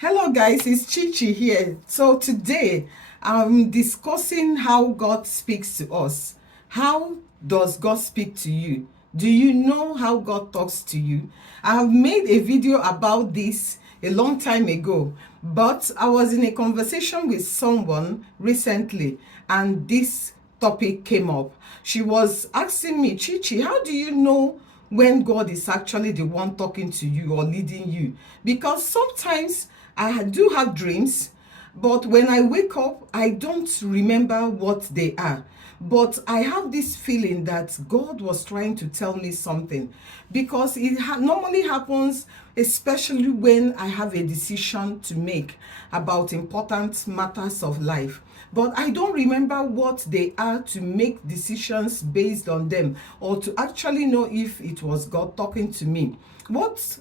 Hello guys, it's Chichi here. So today I'm discussing how God speaks to us. How does God speak to you? Do you know how God talks to you? I have made a video about this a long time ago, but I was in a conversation with someone recently and this topic came up. She was asking me, Chichi, how do you know when God is actually the one talking to you or leading you? Because sometimes I do have dreams, but when I wake up, I don't remember what they are. But I have this feeling that God was trying to tell me something because it normally happens, especially when I have a decision to make about important matters of life. But I don't remember what they are to make decisions based on them or to actually know if it was God talking to me.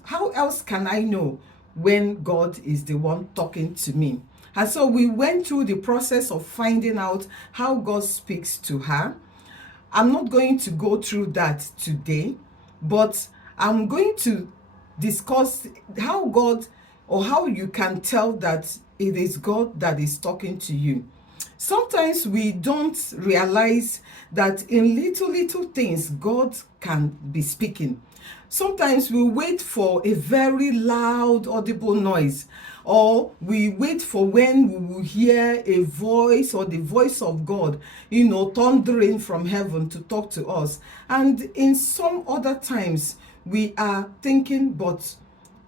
How else can I know when God is the one talking to me? And so we went through the process of finding out how God speaks to her. I'm not going to go through that today, but I'm going to discuss how God or how you can tell that it is God that is talking to you. Sometimes we don't realize that in little things God can be speaking. Sometimes we wait for a very loud audible noise, or we wait for when we will hear a voice or the voice of God, thundering from heaven to talk to us. And in some other times we are thinking, but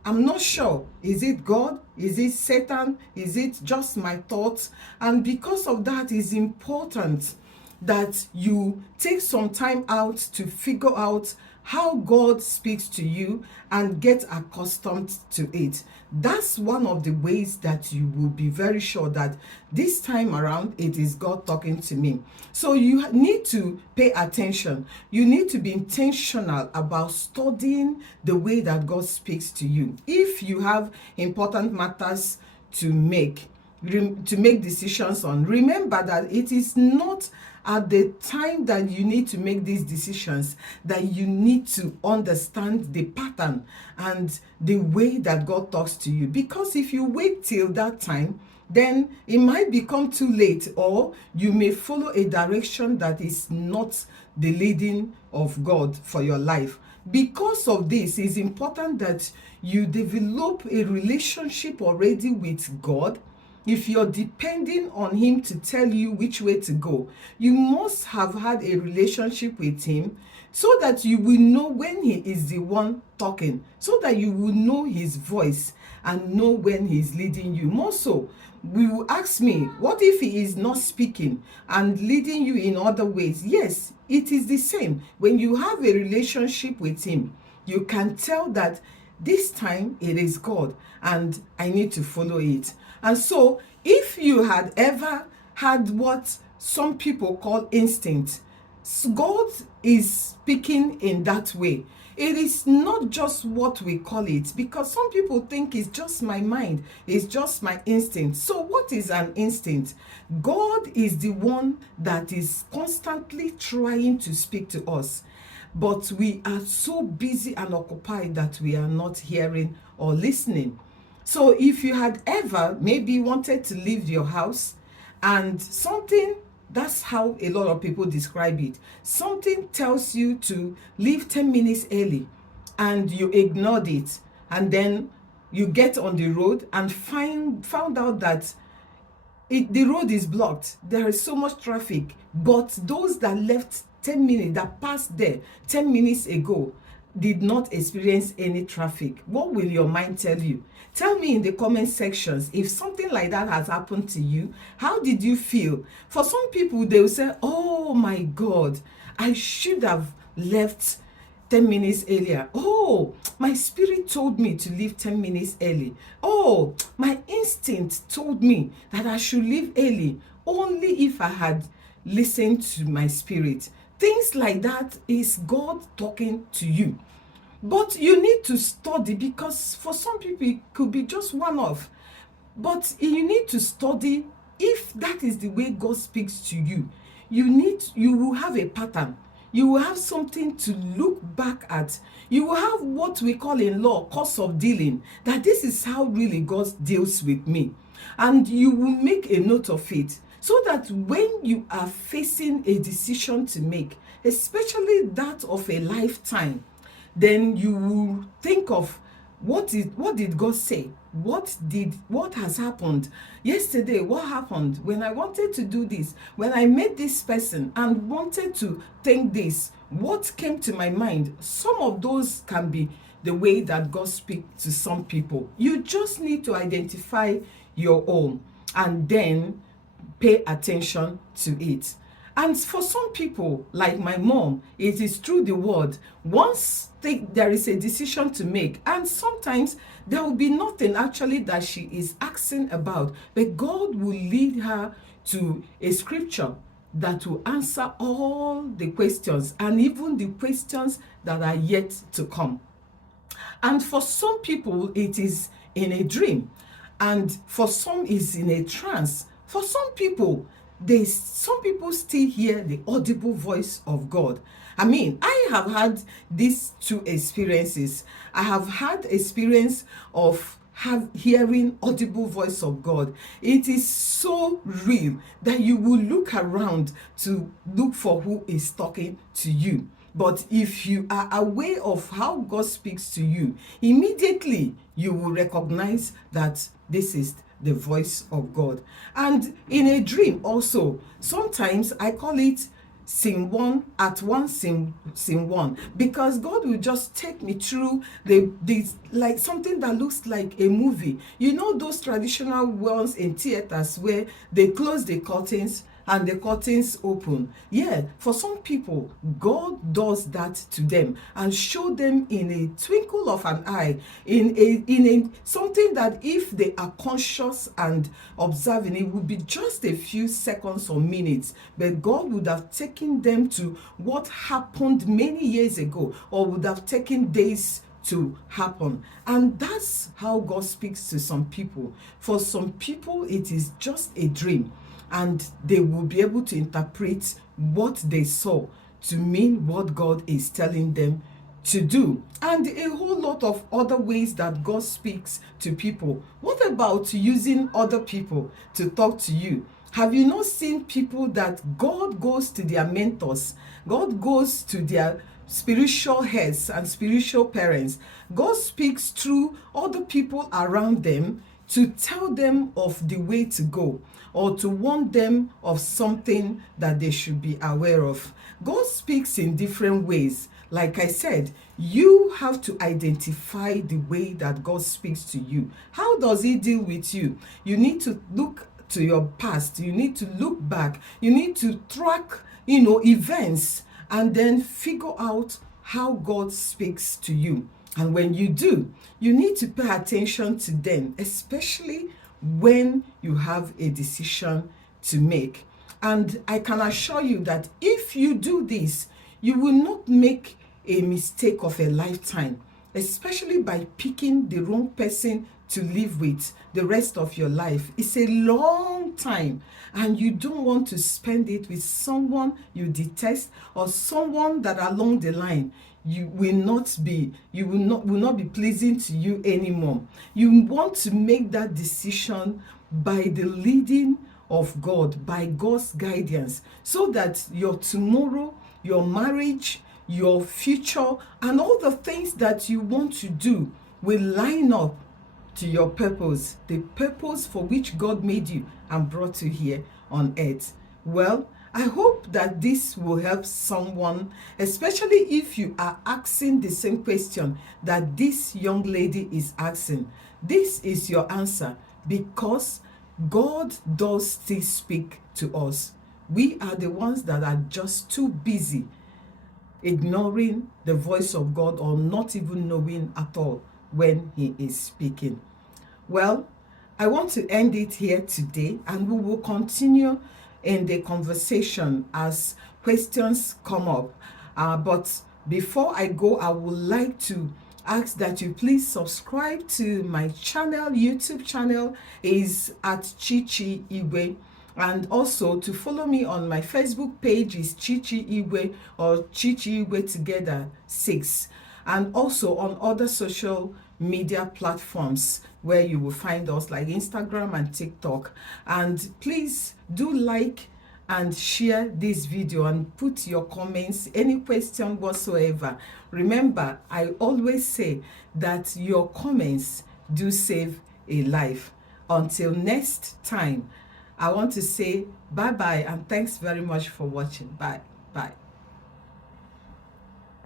I'm not sure. Is it God? Is it Satan? Is it just my thoughts? And because of that, it's important that you take some time out to figure out how God speaks to you and get accustomed to it. That's one of the ways that you will be very sure that this time around it is God talking to me. So you need to pay attention. You need to be intentional about studying the way that God speaks to you. If you have important matters to make decisions on, remember that it is not at the time that you need to make these decisions that you need to understand the pattern and the way that God talks to you. Because if you wait till that time, then it might become too late, or you may follow a direction that is not the leading of God for your life. Because of this, it's important that you develop a relationship already with God. If you're depending on him to tell you which way to go, you must have had a relationship with him so that you will know when he is the one talking, so that you will know his voice and know when he's leading you. More so, we will ask me, what if he is not speaking and leading you in other ways? Yes, it is the same. When you have a relationship with him, you can tell that this time it is God and I need to follow it. And so if you had ever had what some people call instinct, God is speaking in that way. It is not just what we call it, because some people think it's just my mind, it's just my instinct. So what is an instinct? God is the one that is constantly trying to speak to us, but we are so busy and occupied that we are not hearing or listening. So if you had ever maybe wanted to leave your house and something, that's how a lot of people describe it, something tells you to leave 10 minutes early and you ignored it, and then you get on the road and found out that the road is blocked, there is so much traffic, but those that left 10 minutes, that passed there 10 minutes ago, did not experience any traffic. What will your mind tell you? Tell me in the comment sections if something like that has happened to you. How did you feel? For some people, they will say, oh my God, I should have left 10 minutes earlier. Oh, my spirit told me to leave 10 minutes early. Oh, my instinct told me that I should leave early. Only if I had listened to my spirit. Things like that is God talking to you. But you need to study, because for some people it could be just one off. But you need to study if that is the way God speaks to you. You will have a pattern. You will have something to look back at. You will have what we call in law course of dealing, that this is how really God deals with me. And you will make a note of it, so that when you are facing a decision to make, especially that of a lifetime, then you will think of what did God say? What has happened yesterday? What happened when I wanted to do this? When I met this person and wanted to think this, what came to my mind? Some of those can be the way that God speaks to some people. You just need to identify your own and then pay attention to it. And for some people, like my mom, it is through the word. Once there is a decision to make, and sometimes there will be nothing actually that she is asking about, but God will lead her to a scripture that will answer all the questions, and even the questions that are yet to come. And for some people, it is in a dream, and for some is in a trance. For some people, some people still hear the audible voice of God. I mean, I have had these two experiences. I have had experience of hearing audible voice of God. It is so real that you will look around to look for who is talking to you. But if you are aware of how God speaks to you, immediately you will recognize that this is the voice of God. And in a dream also, sometimes I call it scene one, at one, scene one, because God will just take me through the like something that looks like a movie. You know those traditional ones in theaters where they close the curtains and the curtains open. Yeah, for some people, God does that to them and show them in a twinkle of an eye, in a something that if they are conscious and observing, it would be just a few seconds or minutes, but God would have taken them to what happened many years ago, or would have taken days to happen. And that's how God speaks to some people. For some people, it is just a dream, and they will be able to interpret what they saw to mean what God is telling them to do. And a whole lot of other ways that God speaks to people. What about using other people to talk to you? Have you not seen people that God goes to their mentors, God goes to their spiritual heads and spiritual parents? God speaks through other people around them to tell them of the way to go, or to warn them of something that they should be aware of. God speaks in different ways. Like I said, you have to identify the way that God speaks to you. How does he deal with you? You need to look to your past. You need to look back. You need to track, events, and then figure out how God speaks to you. And when you do, you need to pay attention to them, especially when you have a decision to make. And I can assure you that if you do this, you will not make a mistake of a lifetime, especially by picking the wrong person to live with the rest of your life. It's a long time, and you don't want to spend it with someone you detest, or someone that along the line will not be pleasing to you anymore. You want to make that decision by the leading of God, by God's guidance, so that your tomorrow, your marriage, your future, and all the things that you want to do will line up to your purpose, the purpose for which God made you and brought you here on earth. Well, I hope that this will help someone, especially if you are asking the same question that this young lady is asking. This is your answer, because God does still speak to us. We are the ones that are just too busy ignoring the voice of God, or not even knowing at all when he is speaking. Well, I want to end it here today, and we will continue in the conversation as questions come up. But before I go, I would like to ask that you please subscribe to my channel. YouTube channel is at Chichi Igwe. And also to follow me on my Facebook page is Chichi Igwe, or Chichi Igwe Together 6. And also on other social media platforms where you will find us, like Instagram and TikTok. And please do like and share this video and put your comments, any question whatsoever. Remember, I always say that your comments do save a life. Until next time, I want to say bye bye and thanks very much for watching. Bye. Bye.